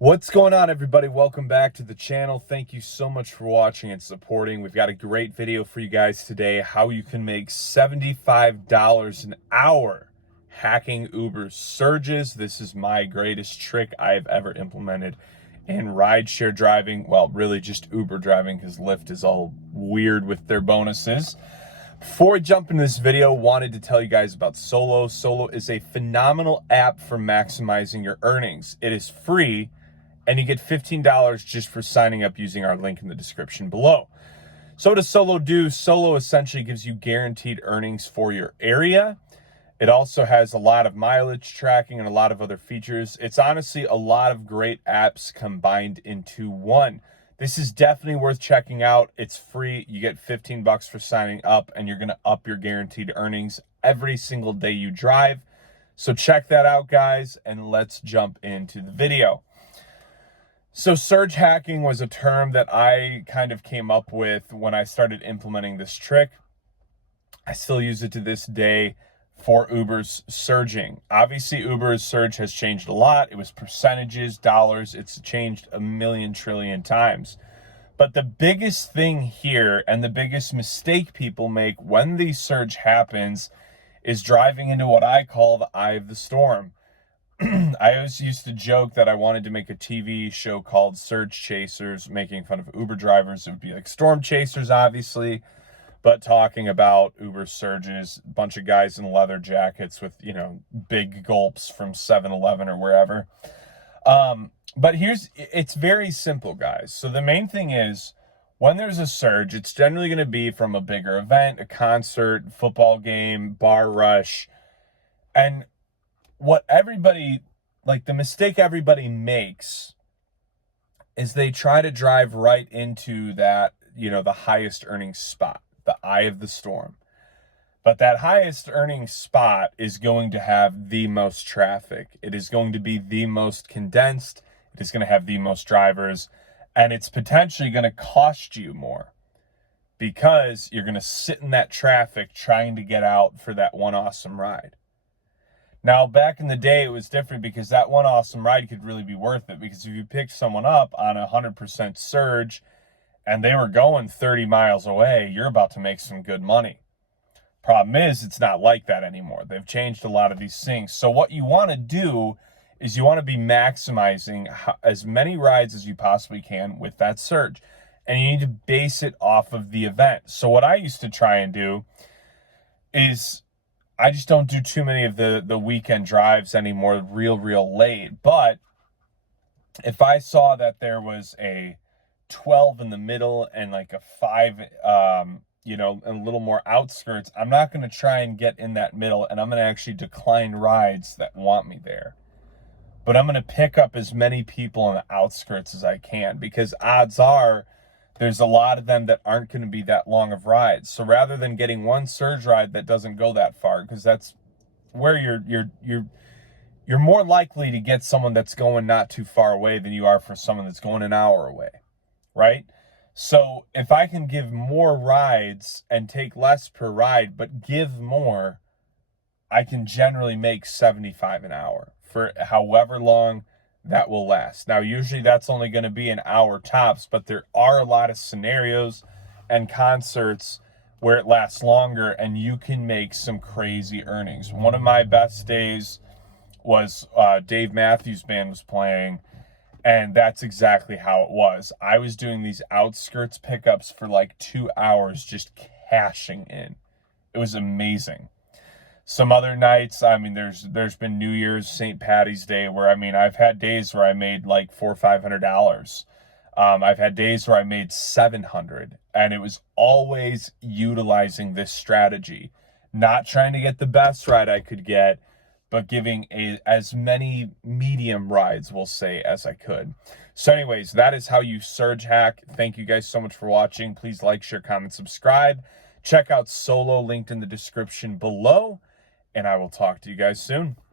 What's going on, everybody? Welcome back to the channel. Thank you so much for watching and supporting. We've got a great video for you guys today, how you can make $75 an hour hacking Uber surges. This is my greatest trick I've ever implemented in rideshare driving. Well, really just Uber driving, because Lyft is all weird with their bonuses. Before we jump into this video, wanted to tell you guys about Solo. Solo is a phenomenal app for maximizing your earnings. It is free, and you get $15 just for signing up using our link in the description below. So what does Solo do? Solo essentially gives you guaranteed earnings for your area. It also has a lot of mileage tracking and a lot of other features. It's honestly a lot of great apps combined into one. This is definitely worth checking out. It's free. You get 15 bucks for signing up, and you're going to up your guaranteed earnings every single day you drive. So check that out, guys, and let's jump into the video. So surge hacking was a term that I kind of came up with when I started implementing this trick. I still use it to this day for Uber's surging. Obviously, Uber's surge has changed a lot. It was percentages, dollars. It's changed a million trillion times. But the biggest thing here, and the biggest mistake people make when the surge happens, is driving into what I call the eye of the storm. I always used to joke that I wanted to make a TV show called Surge Chasers, making fun of Uber drivers. It would be like Storm Chasers, obviously, but talking about Uber surges, a bunch of guys in leather jackets with, big gulps from 7-Eleven or wherever. But it's very simple, guys. So the main thing is, when there's a surge, it's generally going to be from a bigger event, a concert, football game, bar rush. And the mistake everybody makes is they try to drive right into that, the highest earning spot, the eye of the storm. But that highest earning spot is going to have the most traffic. It is going to be the most condensed. It is going to have the most drivers, and it's potentially going to cost you more because you're going to sit in that traffic trying to get out for that one awesome ride. Now, back in the day, it was different because that one awesome ride could really be worth it, because if you picked someone up on a 100% surge and they were going 30 miles away, you're about to make some good money. Problem is, it's not like that anymore. They've changed a lot of these things. So what you want to do is you want to be maximizing as many rides as you possibly can with that surge. And you need to base it off of the event. So what I used to try and do is, I just don't do too many of the weekend drives anymore, real late. But if I saw that there was a 12 in the middle and like a 5, and a little more outskirts, I'm not going to try and get in that middle, and I'm going to actually decline rides that want me there. But I'm going to pick up as many people on the outskirts as I can, because odds are there's a lot of them that aren't going to be that long of rides. So rather than getting one surge ride that doesn't go that far, because that's where you're more likely to get someone that's going not too far away than you are for someone that's going an hour away, right? So if I can give more rides and take less per ride, but give more, I can generally make $75 an hour for however long that will last. Now, usually that's only going to be an hour tops, but there are a lot of scenarios and concerts where it lasts longer and you can make some crazy earnings. One of my best days was Dave Matthews Band was playing, and that's exactly how it was. I was doing these outskirts pickups for like 2 hours, just cashing in. It was amazing. Some other nights, there's been New Year's, St. Patty's Day, where, I've had days where I made like $400 or $500. I've had days where I made $700, and it was always utilizing this strategy, not trying to get the best ride I could get, but giving as many medium rides, we'll say, as I could. So anyways, that is how you surge hack. Thank you guys so much for watching. Please like, share, comment, subscribe. Check out Solo, linked in the description below. And I will talk to you guys soon.